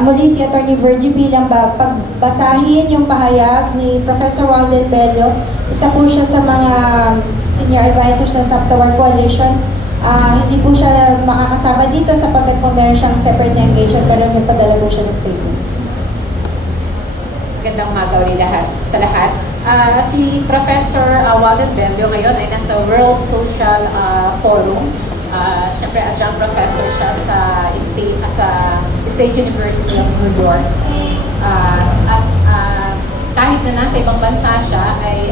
muli si Atty. Virgie bilang pagbasahin yung pahayag ni Professor Walden Bello. Isa po siya sa mga senior advisors ng Stop the War Coalition. Hindi po siya makakasama dito sapagkat po meron siyang separate na engagement, pero nagpadala po siya ng statement. Magandang umaga ulit sa lahat. Si Professor Walden Bello ngayon ay nasa World Social Forum. Siyempre, adjunct professor siya sa State University of New York. Kahit na nasa ibang bansa siya, ay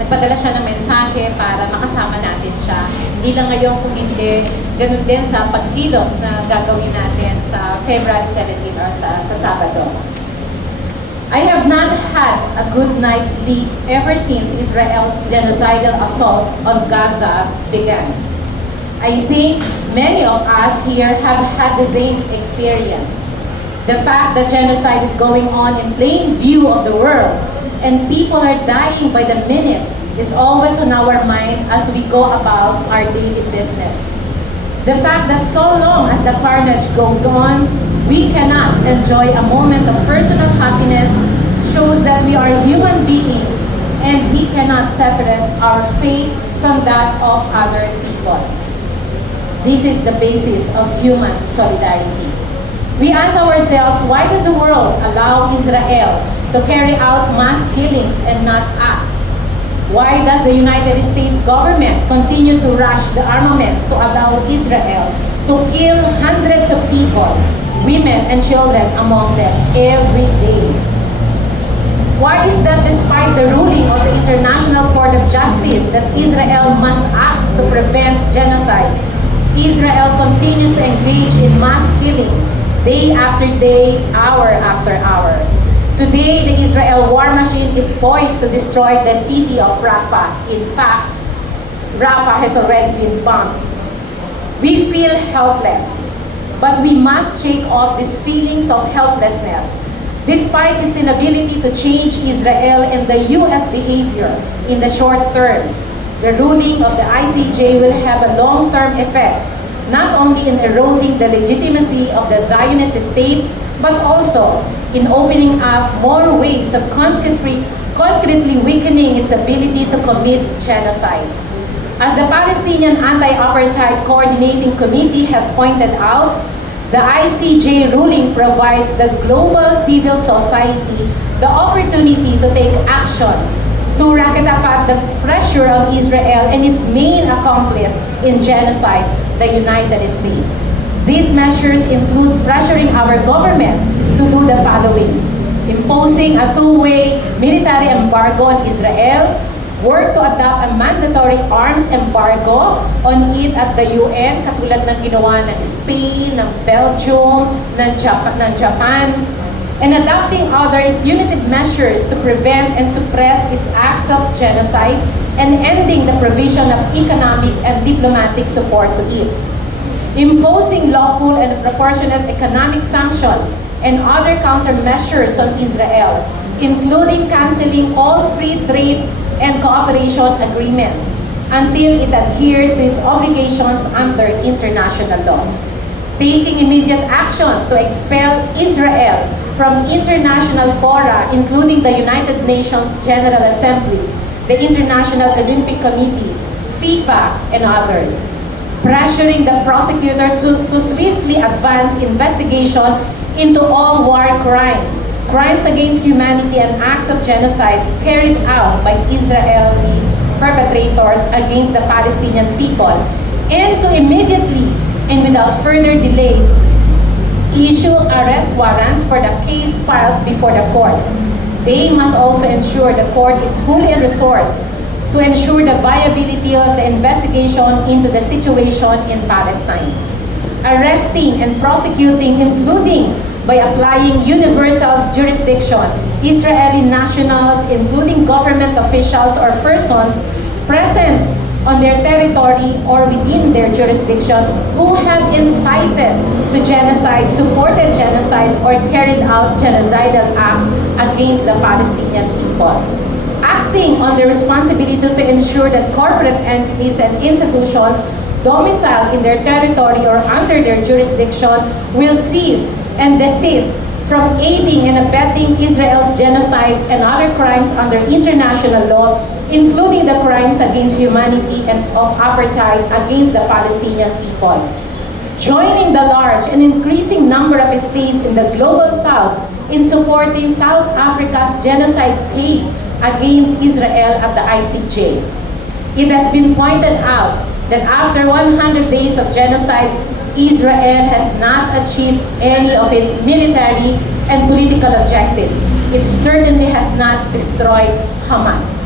nagpadala siya ng mensahe para makasama natin siya. Hindi lang ngayon, kung hindi, ganun din sa pagkilos na gagawin natin sa February 17 or sa Sabado. I have not had a good night's sleep ever since Israel's genocidal assault on Gaza began. I think many of us here have had the same experience. The fact that genocide is going on in plain view of the world and people are dying by the minute is always on our mind as we go about our daily business. The fact that so long as the carnage goes on, we cannot enjoy a moment of personal happiness shows that we are human beings and we cannot separate our faith from that of other people. This is the basis of human solidarity. We ask ourselves, why does the world allow Israel to carry out mass killings and not act? Why does the United States government continue to rush the armaments to allow Israel to kill hundreds of people, women and children among them, every day? Why is that despite the ruling of the International Court of Justice that Israel must act to prevent genocide, Israel continues to engage in mass killing day after day, hour after hour. Today, the Israel war machine is poised to destroy the city of Rafah. In fact, Rafah has already been bombed. We feel helpless, but we must shake off these feelings of helplessness. Despite its inability to change Israel and the U.S. behavior in the short term, the ruling of the ICJ will have a long-term effect, not only in eroding the legitimacy of the Zionist state, but also in opening up more ways of concretely weakening its ability to commit genocide. As the Palestinian Anti-Apartheid Coordinating Committee has pointed out, the ICJ ruling provides the global civil society the opportunity to take action to racket up the pressure on Israel and its main accomplice in genocide, the United States. These measures include pressuring our governments to do the following: imposing a two-way military embargo on Israel, work to adopt a mandatory arms embargo on it at the UN, katulad ng ginawa ng Spain, ng Belgium, ng Japan, and adopting other punitive measures to prevent and suppress its acts of genocide, and ending the provision of economic and diplomatic support to it. Imposing lawful and proportionate economic sanctions and other countermeasures on Israel, including canceling all free trade and cooperation agreements until it adheres to its obligations under international law. Taking immediate action to expel Israel from international fora, including the United Nations General Assembly, the International Olympic Committee, FIFA, and others. Pressuring the prosecutors to swiftly advance investigation into all war crimes, crimes against humanity, and acts of genocide carried out by Israeli perpetrators against the Palestinian people, and to immediately and without further delay issue arrest warrants for the case files before the court. They must also ensure the court is fully resourced to ensure the viability of the investigation into the situation in Palestine. Arresting and prosecuting, including by applying universal jurisdiction, Israeli nationals, including government officials or persons present on their territory or within their jurisdiction who have incited to genocide, supported genocide, or carried out genocidal acts against the Palestinian people. Acting on the responsibility to ensure that corporate entities and institutions domiciled in their territory or under their jurisdiction will cease and desist from aiding and abetting Israel's genocide and other crimes under international law, including the crimes against humanity and of apartheid against the Palestinian people. Joining the large and increasing number of states in the Global South in supporting South Africa's genocide case against Israel at the ICJ. It has been pointed out that after 100 days of genocide, Israel has not achieved any of its military and political objectives. It certainly has not destroyed Hamas.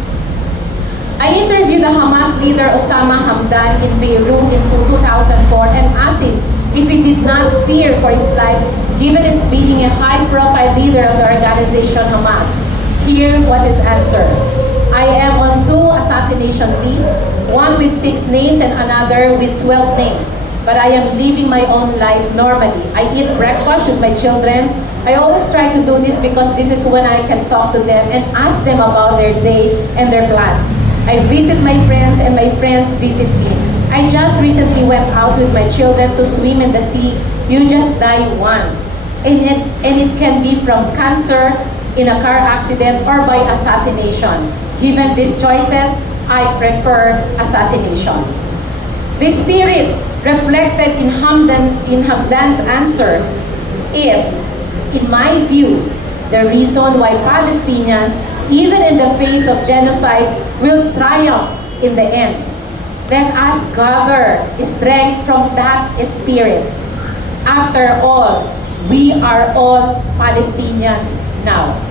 I interviewed the Hamas leader Osama Hamdan in Beirut in 2004 and asked him if he did not fear for his life given his being a high-profile leader of the organization Hamas. Here was his answer. I am on 2 assassination lists, one with 6 names and another with 12 names. But I am living my own life normally. I eat breakfast with my children. I always try to do this because this is when I can talk to them and ask them about their day and their plans. I visit my friends and my friends visit me. I just recently went out with my children to swim in the sea. You just die once. And it can be from cancer, in a car accident, or by assassination. Given these choices, I prefer assassination. The spirit reflected in Hamdan's answer is, in my view, the reason why Palestinians, even in the face of genocide, will triumph in the end. Let us gather strength from that spirit. After all, we are all Palestinians now.